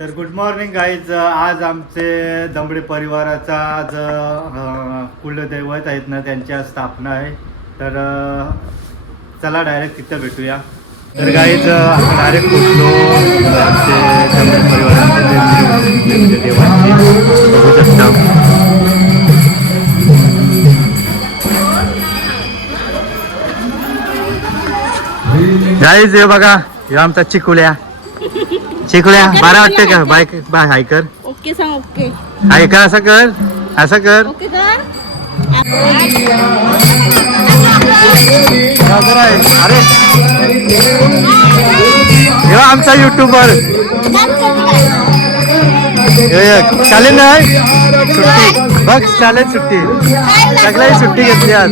तर good morning guys. आज आमचे दमडे परिवाराचा आज कुलदैवत आहेत ना, त्यांच्या स्थापना आहे. तर चला डायरेक्ट तिथं भेटूया. तर गाईज आपण डायरेक्ट पोचलो आमचे दमडे परिवाराचे देवाची बघू शकता. गाईज हे बघा, हे आमचा चिकुल्या बारा वाटते का? बाय हाय कर. ओके सांग. ओके हाय कर, असं कर, असं कर. ओके कर. अरे हे आमचा युट्यूबर चालेल ना, सुट्टी बघ, चालेल सुट्टी, सगळ्याही सुट्टी घेतली आज.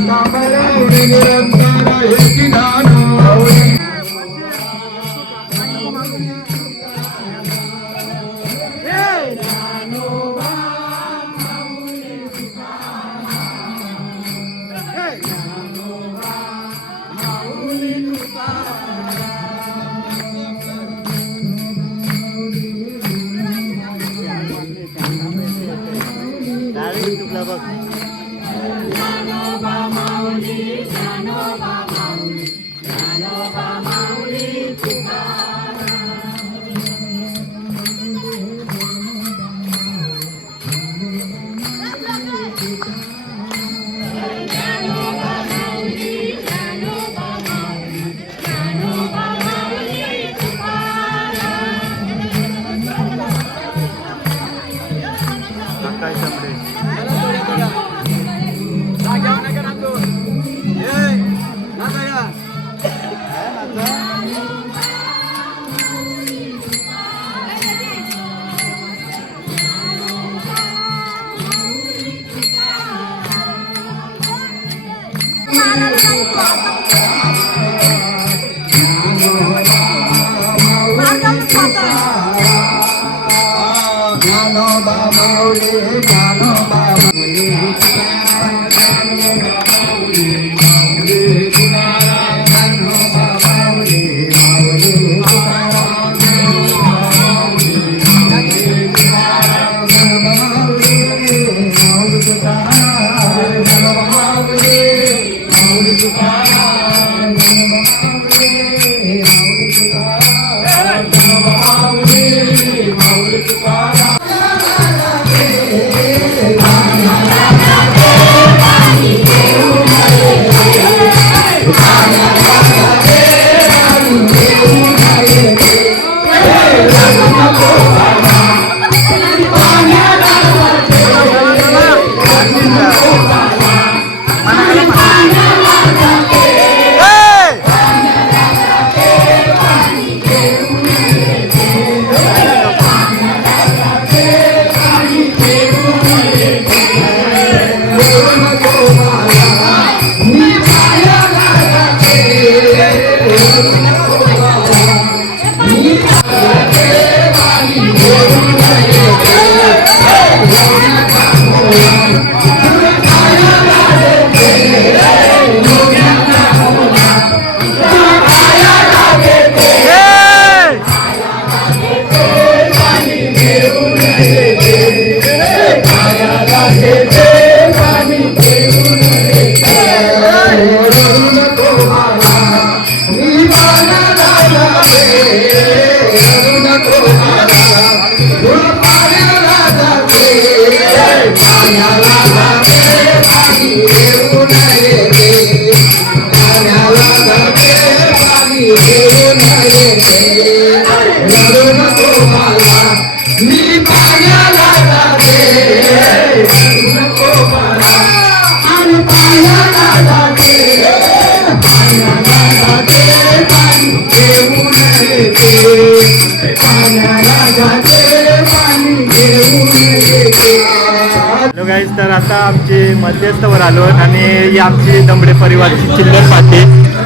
तर आता आमची मध्यस्थवर आलो आणि ही आमची दमडे परिवारची चिल्लर पाते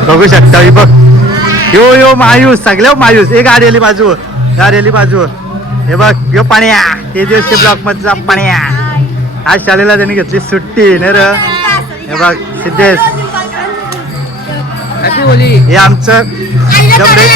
बघू शकता. ही बघ, यो मायूस, सगळ्या मायूस. एक गाडी आली बाजू, गाडी आली बाजू. हे बघ, यो पाण्या, KGF ब्लॉक मधचा पाण्या. आज शाळेला त्यांनी घेतली सुट्टी न र. हे बघ सिद्धेश, हे आमचं दमडे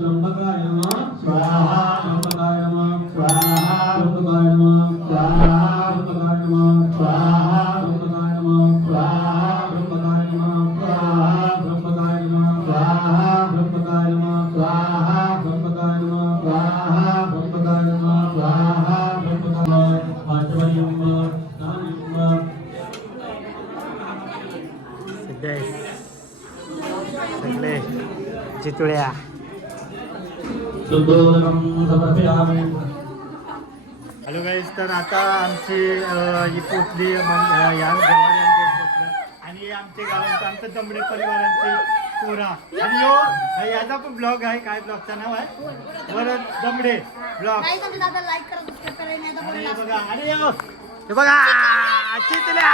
त्र्यंबकाय नमः स्वाहा त्र्यंबकाय नमः स्वाहा त्र्यंबकाय नमः स्वाहा त्र्यंबकाय नमः स्वाहा त्र्यंबकाय नमः स्वाहा त्र्यंबकाय नमः स्वाहा त्र्यंबकाय नमः स्वाहा त्र्यंबकाय नमः स्वाहा त्र्यंबकाय नमः स्वाहा त्र्यंबकाय नमः स्वाहा त्र्यंबकाय आचमनीयं नामं सगळे चितुळ्या हॅलो गाईज, तर आता आमची ही पोचली या गावाला आणि आमच्या गावांचं आमचं दमडे परिवारांची पुरा आणि याचा पण ब्लॉग आहे. काय ब्लॉगचं नाव आहे? वरद दमडे ब्लॉग. बघा आणि हे बघा चितल्या.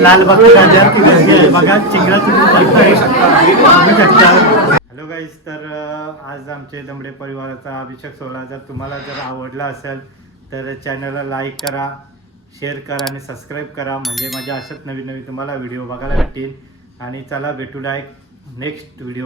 लालबाग बघा चिंगरा हॅलो गाईज, तर आज आमचे दमडे परिवाराचा अभिषेक सोहळा जर तुम्हाला जर आवडला असेल तर चॅनलला लाईक करा, शेअर करा आणि सबस्क्राईब करा, म्हणजे माझ्या अशाच नवीन नवीन तुम्हाला व्हिडिओ बघायला भेटतील. आणि चला भेटूया एक नेक्स्ट व्हिडिओ.